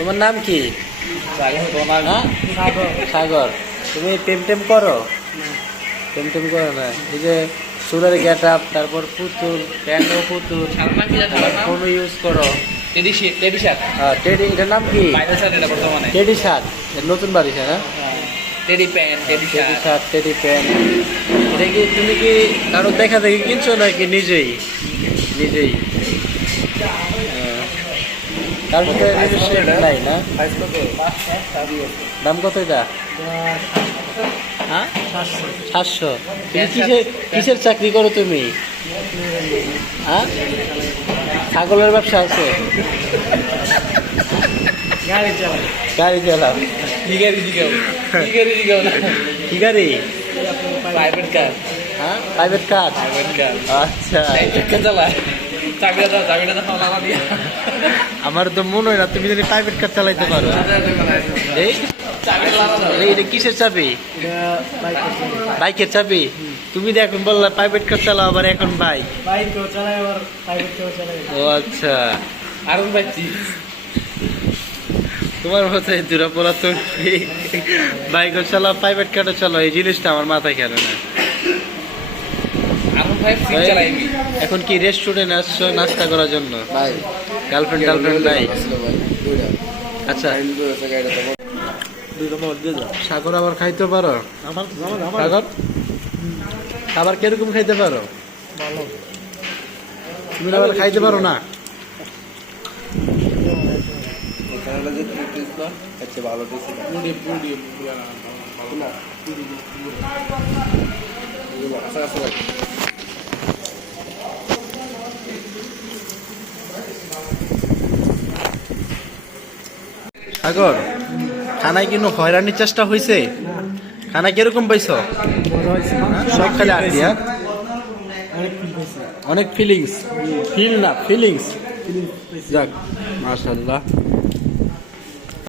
তোমার নাম কি? হ্যাঁ? সাগর। তুমি টেম টেম করো? টেম টেম করো না। এই যে চুলের গেট আপ তারপর পুতুল প্যান্টও পুতুল ফোনও ইউজ করো। টেডি শি- টেডি শার্ট হ্যাঁ, টেডি এটার নাম কি? টেডি শার্ট নতুন না teddy pant teddy teddy shirt shirt teddy pant এটা কি তুমি কি কারও দেখা দেখি কিনছো নাকি নিজেই? নিজেই। তার মধ্যে নাই না? দাম কত এটা? হ্যাঁ? সাতশো। তুমি কিসের কিসের চাকরি করো তুমি? হ্যাঁ? ছাগলের ব্যবসা আছে? গাড়ি চালাও। কি গাড়ি জিগাও কি গাড়ি জিগাও না কি প্রাইভেট কার হ্যাঁ প্রাইভেট কার প্রাইভেট কার আচ্ছা দিয়া। আমার তো মনে হয় না তুমি যদি প্রাইভেট কার চালাইতে পারো। এই? এটা কিসের চাবি? বাইকের চাবি। তুমি তো এখন বললা প্রাইভেট কার চালাও আবার এখন বাইক ও আচ্ছা। আরুন পাচ্ছি তোমার মতো এই দুরা পোলা তো বাইকও চালাও প্রাইভেট কারও চালাও এই জিনিসটা আমার মাথায় খেলে না। এখন কি রেস্টুরেন্ট আসছো নাস্তা করার জন্য? ভাই গার্লফ্রেন্ড টার্লফ্রেন্ড নাই? আচ্ছা। সাগর আবার খাইতে পারো? সাগর? খাবার কীরকম খাইতে পারো? তুমি আবার খাইতে পারো না? আচ্ছা ভালো টেস্ট না আচ্ছা আচ্ছা ভাই সাগর খানায় কিন্তু হয়রানির চেষ্টা হয়েছে খানা কীরকম পাইছ? সব খালি আর দিয়া অনেক ফিলিংস ফিল না ফিলিংস যাক মাশাল্লাহ